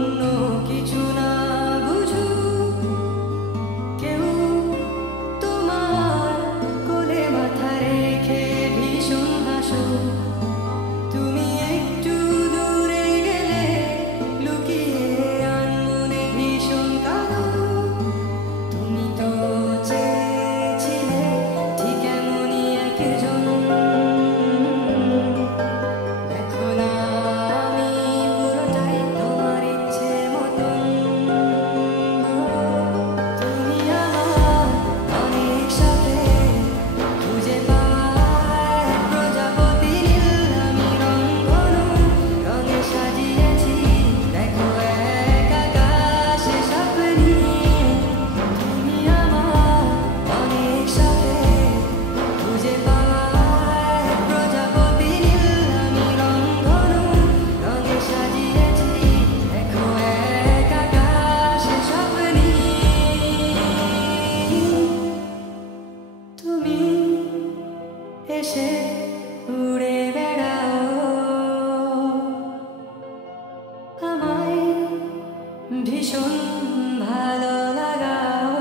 অন্য কিছু না বুঝু কেউ তোমার কোলে মাথা রেখে ভীষণ হাসো তুমি একটু দূরে গেলে লুকিয়ে আনমনে ভীষণ কাঁদো তুমি তো চেয়েছিলে ঠিক এমনই একজন দেখো না আমি পুরোটাই তোমার ইচ্ছে মতন তুমি আমার অনেক সাথে খুঁজে পাওয়ার প্রজাপতি নীল আমি রংধনু রঙে সাজিয়েছি দেখো এক আকাশে স্বপ্নী তুমি আমার অনেক সাথে খুঁজে পাওয়ার প্রজাপতি নীল আমি রংধনু রঙে সাজিয়েছি দেখো এক আকাশে স্বপ্নী তুমি এসে উড়ে বেড়াও আমায় ভীষণ ভালো লাগাও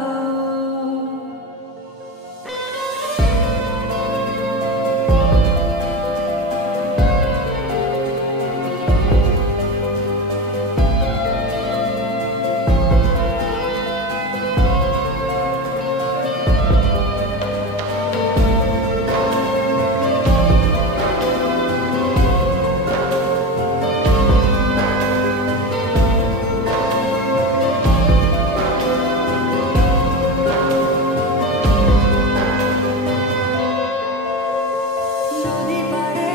নদী পাড়ে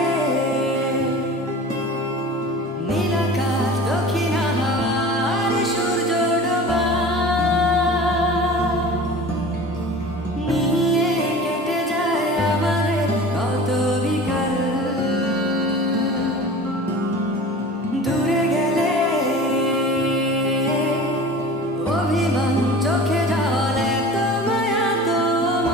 নীল আকাশ দক্ষিণ হাওয়ার সূর্য ডোবা নিয়ে কেটে যায় আমার কত বিকাল দূরে গেলে অভিমান চোখে জলে মায়া তোমার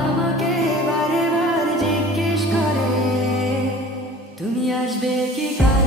আমাকে বারে বার জিজ্ঞেস করে তুমি আসবে কি কাল